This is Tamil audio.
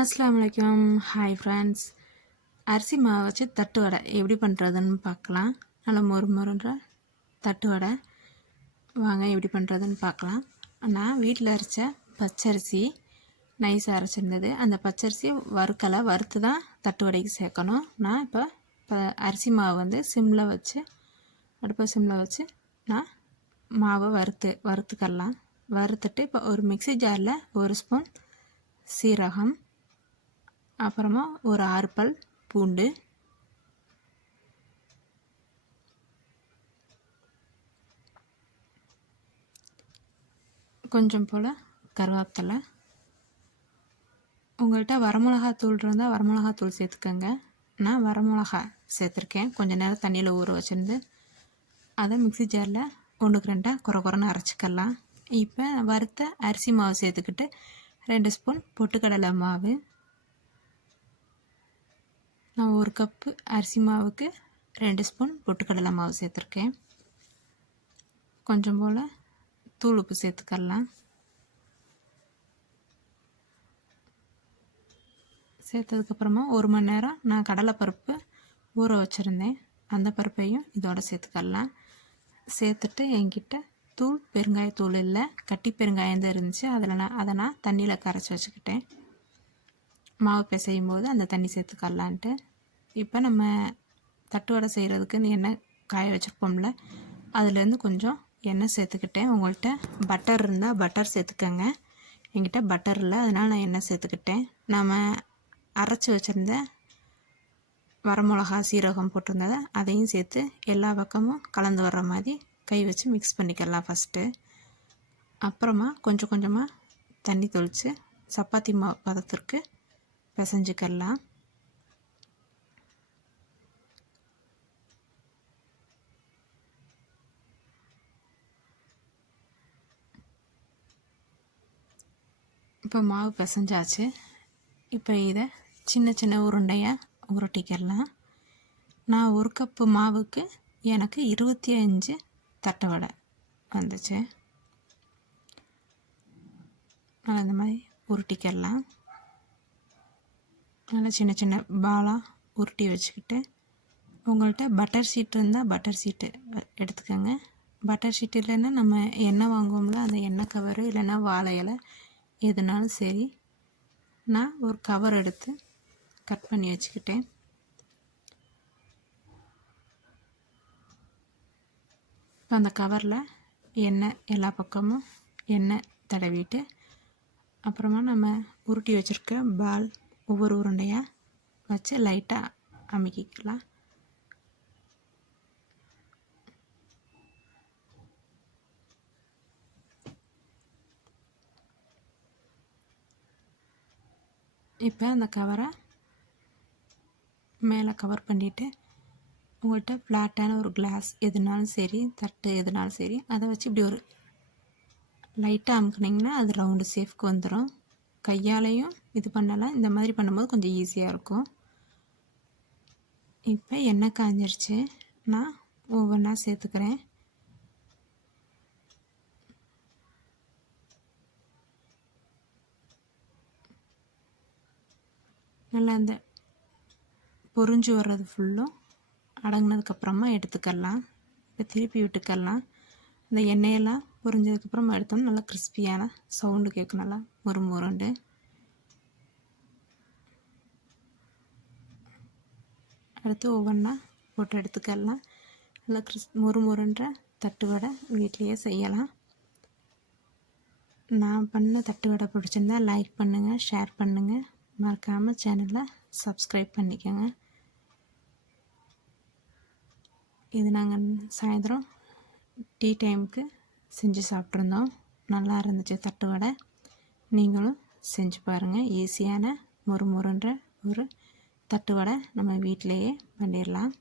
அஸ்ஸலாமு அலைக்கும். Hi friends. அரிசி மாவு வச்சு தட்டு வடை எப்படி பண்ணுறதுன்னு பார்க்கலாம். நல்லா மொறுன்ற தட்டு வடை வாங்க எப்படி பண்ணுறதுன்னு பார்க்கலாம். நான் வீட்டில் அரைச்ச பச்சரிசி நைஸாக அரைச்சிருந்தது. அந்த பச்சரிசி வறுத்து தான் தட்டு வடைக்கு சேர்க்கணும். நான் இப்போ அரிசி மாவு வந்து அடுப்பை சிம்மில் வச்சு நான் மாவை வறுத்துக்கலாம். வறுத்துட்டு இப்போ ஒரு மிக்ஸி ஜாரில் 1 ஸ்பூன் சீரகம், அப்புறமா ஒரு 6 பல் பூண்டு, கொஞ்சம் போல் கருவேப்பிலை. உங்கள்கிட்ட வரமிளகாத்தூள் இருந்தால் வரமிளகாத்தூள் சேர்த்துக்கோங்க. நான் வரமிளகா சேர்த்துருக்கேன். கொஞ்சம் நேரம் தண்ணியில் ஊற வச்சுருந்து அதை மிக்ஸி ஜாரில் 1க்கு 2 குறைன்னு அரைச்சிக்கலாம். இப்போ வறுத்த அரிசி மாவு சேர்த்துக்கிட்டு 2 ஸ்பூன் பொட்டுக்கடலை மாவு. நான் 1 கப்பு அரிசி மாவுக்கு 2 ஸ்பூன் பொட்டுக்கடலை மாவு சேர்த்துருக்கேன். கொஞ்சம் போல் தூள் உப்பு சேர்த்துக்கலாம். சேர்த்ததுக்கப்புறமா 1 மணி நேரம் நான் கடலைப்பருப்பு ஊற வச்சுருந்தேன். அந்த பருப்பையும் இதோட சேர்த்துக்கலாம். சேர்த்துட்டு என்கிட்ட பெருங்காயத்தூள் இல்லை, கட்டி பெருங்காயம் தான் இருந்துச்சு. அதை நான் தண்ணியில் கரைச்சி வச்சுக்கிட்டேன். மாவு பிசையும் போது அந்த தண்ணி சேர்த்துக்கலான்ட்டு. இப்போ நம்ம தட்டு வடை செய்கிறதுக்கு எண்ணெய் காய வச்சுருப்போம்ல, அதுலேருந்து கொஞ்சம் எண்ணெய் சேர்த்துக்கிட்டேன். உங்கள்கிட்ட பட்டர் இருந்தால் பட்டர் சேர்த்துக்கோங்க. என்கிட்ட பட்டர் இல்லை, அதனால் நான் எண்ணெய் சேர்த்துக்கிட்டேன். நம்ம அரைச்சி வச்சுருந்த வரமிளகா சீரகம் போட்டிருந்ததை அதையும் சேர்த்து எல்லா பக்கமும் கலந்து வர்ற மாதிரி கை வச்சு மிக்ஸ் பண்ணிக்கலாம் ஃபஸ்ட்டு. அப்புறமா கொஞ்சம் கொஞ்சமாக தண்ணி தெளித்து சப்பாத்தி மாவு பதத்திற்கு பிசைஞ்சிக்கலாம். இப்போ மாவு பிசைஞ்சாச்சு. இப்போ இதை சின்ன சின்ன உருண்டையாக உருட்டிக்கலாம். நான் 1 கப்பு மாவுக்கு எனக்கு 25 தட்டு வடை வந்துச்சு. நல்லா இந்த மாதிரி உருட்டிக்கலாம். நல்லா சின்ன சின்ன பாலாக உருட்டி வச்சுக்கிட்டு, உங்கள்கிட்ட பட்டர் ஷீட் இருந்தால் பட்டர் ஷீட்டு எடுத்துக்கோங்க. பட்டர் ஷீட் இல்லைன்னா நம்ம எண்ணெய் வாங்குவோம்ல, அந்த எண்ணெய் கவரு இல்லைன்னா வாழை இலை எதுனாலும் சரி. நான் ஒரு கவர் எடுத்து கட் பண்ணி வச்சுக்கிட்டேன். இப்போ அந்த கவரில் எண்ணெய் எல்லா பக்கமும் எண்ணெய் தடவிட்டு, அப்புறமா நம்ம உருட்டி வச்சுருக்க பால் ஒவ்வொரு உருண்டையாக வச்சு லைட்டாக அமுக்கிக்கலாம். இப்போ அந்த கவரை மேலே கவர் பண்ணிவிட்டு, உங்கள்கிட்ட ஃப்ளாட்டான ஒரு கிளாஸ் எதுனாலும் சரி, தட்டு எதுனாலும் சரி, அதை வச்சு இப்படி ஒரு லைட்டாக அமுக்குனிங்கன்னா அது ரவுண்டு ஷேஃப்க்கு வந்துடும். கையாலையும் இது பண்ணலாம். இந்த மாதிரி பண்ணும்போது கொஞ்சம் ஈஸியாக இருக்கும். இப்போ எண்ணெய் காஞ்சிருச்சு. நான் ஒவ்வொன்றா சேர்த்துக்கிறேன். நல்லா அந்த பொரிஞ்சு வர்றது ஃபுல்லும் அடங்கினதுக்கப்புறமா எடுத்துக்கலாம். இப்போ திருப்பி விட்டுக்கலாம். அந்த எண்ணெயெல்லாம் பொரிஞ்சதுக்கப்புறமா எடுத்தோம்னா நல்லா கிறிஸ்பியான சவுண்டு கேட்கும், நல்லா முறுமுறுண்டு. அடுத்து ஒவ்வொன்றா போட்டு எடுத்துக்கலாம். நல்லா முறுமுறுன்ற தட்டு வடை வீட்லேயே செய்யலாம். நான் பண்ண தட்டு வடை பிடிச்சிருந்தா லைக் பண்ணுங்கள், ஷேர் பண்ணுங்கள், மறக்காமல் சேனலை சப்ஸ்கிரைப் பண்ணிக்கோங்க. இது நாங்கள் சாயந்தரம் டீ டைமுக்கு செஞ்சு சாப்பிட்ருந்தோம். நல்லா இருந்துச்சு தட்டு வடை. நீங்களும் செஞ்சு பாருங்கள். ஈஸியான முறுமுறுன்ற ஒரு தட்டு வடை நம்ம வீட்டிலையே பண்ணிடலாம்.